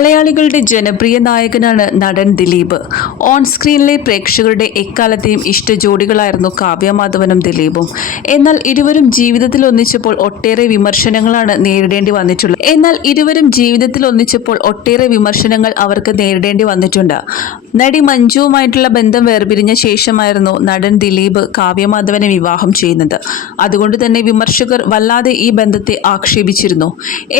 മലയാളികളുടെ ജനപ്രിയ നായകനാണ് നടൻ ദിലീപ്. ഓൺ സ്ക്രീനിലെ പ്രേക്ഷകരുടെ എക്കാലത്തെയും ഇഷ്ട ജോഡികളായിരുന്നു കാവ്യ മാധവനും ദിലീപും. എന്നാൽ ഇരുവരും ജീവിതത്തിൽ ഒന്നിച്ചപ്പോൾ ഒട്ടേറെ വിമർശനങ്ങളാണ് നേരിടേണ്ടി വന്നിട്ടുള്ളത്. എന്നാൽ ഇരുവരും ജീവിതത്തിൽ ഒന്നിച്ചപ്പോൾ ഒട്ടേറെ വിമർശനങ്ങൾ അവർക്ക് നേരിടേണ്ടി വന്നിട്ടുണ്ട്. നടി മഞ്ജുവുമായിട്ടുള്ള ബന്ധം വേർപിരിഞ്ഞ ശേഷമായിരുന്നു നടൻ ദിലീപ് കാവ്യമാധവനെ വിവാഹം ചെയ്യുന്നത്. അതുകൊണ്ട് തന്നെ വിമർശകർ വല്ലാതെ ഈ ബന്ധത്തെ ആക്ഷേപിച്ചിരുന്നു.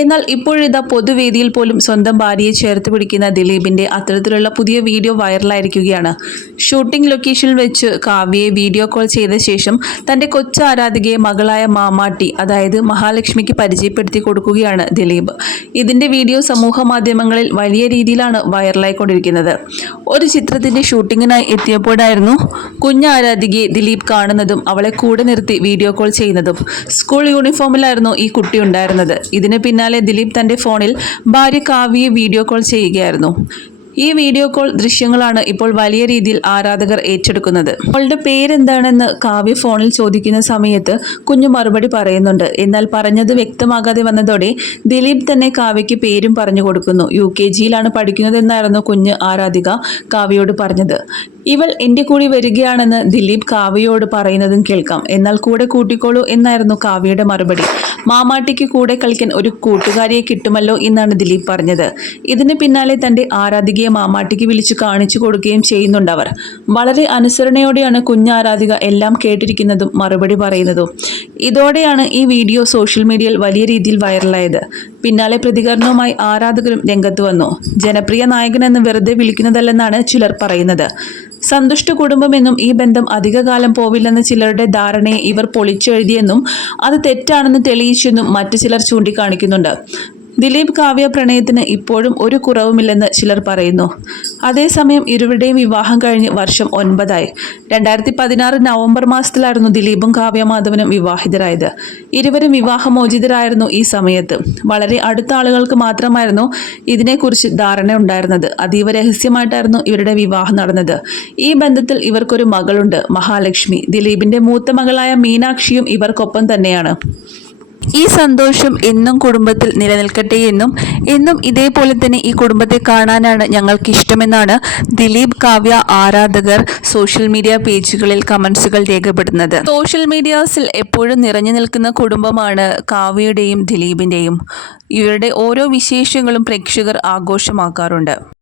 എന്നാൽ ഇപ്പോഴിതാ പൊതുവേദിയിൽ പോലും സ്വന്തം ഭാര്യയെ ചേർത്ത് പിടിക്കുന്ന ദിലീപിന്റെ അത്തരത്തിലുള്ള പുതിയ വീഡിയോ വൈറലായിരിക്കുകയാണ്. ഷൂട്ടിംഗ് ലൊക്കേഷനിൽ വെച്ച് കാവ്യയെ വീഡിയോ കോൾ ചെയ്ത ശേഷം തന്റെ കൊച്ചു ആരാധികയെ മകളായ മാമാട്ടി അതായത് മഹാലക്ഷ്മിക്ക് പരിചയപ്പെടുത്തി കൊടുക്കുകയാണ് ദിലീപ്. ഇതിന്റെ വീഡിയോ സമൂഹ മാധ്യമങ്ങളിൽ വലിയ രീതിയിലാണ് വൈറലായിക്കൊണ്ടിരിക്കുന്നത്. ഒരു ചിത്രത്തിന്റെ ഷൂട്ടിങ്ങിനായി എത്തിയപ്പോഴായിരുന്നു കുഞ്ഞാരാധികയെ ദിലീപ് കാണുന്നതും അവളെ കൂടെ നിർത്തി വീഡിയോ കോൾ ചെയ്യുന്നതും. സ്കൂൾ യൂണിഫോമിലായിരുന്നു ഈ കുട്ടി ഉണ്ടായിരുന്നത്. ഇതിന് പിന്നാലെ ദിലീപ് തന്റെ ഫോണിൽ ഭാര്യ കാവ്യയെ വീഡിയോ കോൾ ചെയ്യുകയായിരുന്നു. ഈ വീഡിയോ കോൾ ദൃശ്യങ്ങളാണ് ഇപ്പോൾ വലിയ രീതിയിൽ ആരാധകർ ഏറ്റെടുക്കുന്നത്. അവളുടെ പേരെന്താണെന്ന് കാവ്യ ഫോണിൽ ചോദിക്കുന്ന സമയത്ത് കുഞ്ഞു മറുപടി പറയുന്നുണ്ട്. എന്നാൽ പറഞ്ഞത് വ്യക്തമാകാതെ വന്നതോടെ ദിലീപ് തന്നെ കാവ്യയ്ക്ക് പേരും പറഞ്ഞു കൊടുക്കുന്നു. യു കെ ജിയിലാണ് പഠിക്കുന്നതെന്നായിരുന്നു കുഞ്ഞ് ആരാധിക കാവ്യയോട് പറഞ്ഞത്. ഇവൾ എന്റെ കൂടി വരികയാണെന്ന് ദിലീപ് കാവ്യയോട് പറയുന്നതും കേൾക്കാം. എന്നാൽ കൂടെ കൂട്ടിക്കോളൂ എന്നായിരുന്നു കാവ്യയുടെ മറുപടി. മാമാട്ടിക്ക് കൂടെ കളിക്കാൻ ഒരു കൂട്ടുകാരിയെ കിട്ടുമല്ലോ എന്നാണ് ദിലീപ് പറഞ്ഞത്. ഇതിന് പിന്നാലെ തന്റെ ആരാധികയെ മാമാട്ടിക്ക് വിളിച്ചു കാണിച്ചു കൊടുക്കുകയും ചെയ്യുന്നുണ്ട് അവർ വളരെ അനുസരണയോടെയാണ് കുഞ്ഞാരാധിക എല്ലാം കേട്ടിരിക്കുന്നതും മറുപടി പറയുന്നതും. ഇതോടെയാണ് ഈ വീഡിയോ സോഷ്യൽ മീഡിയയിൽ വലിയ രീതിയിൽ വൈറലായത്. പിന്നാലെ പ്രതികരണവുമായി ആരാധകരും രംഗത്ത് വന്നു. ജനപ്രിയ നായകനെന്ന് വെറുതെ വിളിക്കുന്നതല്ലെന്നാണ് ചിലർ പറയുന്നത്. സന്തുഷ്ട കുടുംബമെന്നും ഈ ബന്ധം അധികകാലം പോവില്ലെന്ന ചിലരുടെ ധാരണയെ ഇവർ പൊളിച്ചെഴുതിയെന്നും അത് തെറ്റാണെന്ന് തെളിയിച്ചെന്നും മറ്റു ചിലർ ചൂണ്ടിക്കാണിക്കുന്നുണ്ട്. ദിലീപ് കാവ്യ പ്രണയത്തിന് ഇപ്പോഴും ഒരു കുറവുമില്ലെന്ന് ചിലർ പറയുന്നു. അതേസമയം ഇരുവരുടെയും വിവാഹം കഴിഞ്ഞ് വർഷം ഒൻപതായി. രണ്ടായിരത്തി പതിനാറ് നവംബർ മാസത്തിലായിരുന്നു ദിലീപും കാവ്യ മാധവനും വിവാഹിതരായത്. ഇരുവരും വിവാഹമോചിതരായിരുന്നു ഈ സമയത്ത്. വളരെ അടുത്ത ആളുകൾക്ക് മാത്രമായിരുന്നു ഇതിനെക്കുറിച്ച് ധാരണ ഉണ്ടായിരുന്നത്. അതീവ രഹസ്യമായിട്ടായിരുന്നു ഇവരുടെ വിവാഹം നടന്നത്. ഈ ബന്ധത്തിൽ ഇവർക്കൊരു മകളുണ്ട് മഹാലക്ഷ്മി. ദിലീപിന്റെ മൂത്ത മകളായ മീനാക്ഷിയും ഇവർക്കൊപ്പം തന്നെയാണ്. ഈ സന്തോഷം എന്നും കുടുംബത്തിൽ നിലനിൽക്കട്ടെ എന്നും എന്നും ഇതേപോലെ തന്നെ ഈ കുടുംബത്തെ കാണാനാണ് ഞങ്ങൾക്ക് ഇഷ്ടമെന്നാണ് ദിലീപ് കാവ്യ ആരാധകർ സോഷ്യൽ മീഡിയ പേജുകളിൽ കമൻസുകൾ രേഖപ്പെടുന്നത്. സോഷ്യൽ മീഡിയാസിൽ എപ്പോഴും നിറഞ്ഞു നിൽക്കുന്ന കുടുംബമാണ് കാവ്യയുടെയും ദിലീപിന്റെയും ഇവരുടെ ഓരോ വിശേഷങ്ങളും പ്രേക്ഷകർ ആഘോഷമാക്കാറുണ്ട്.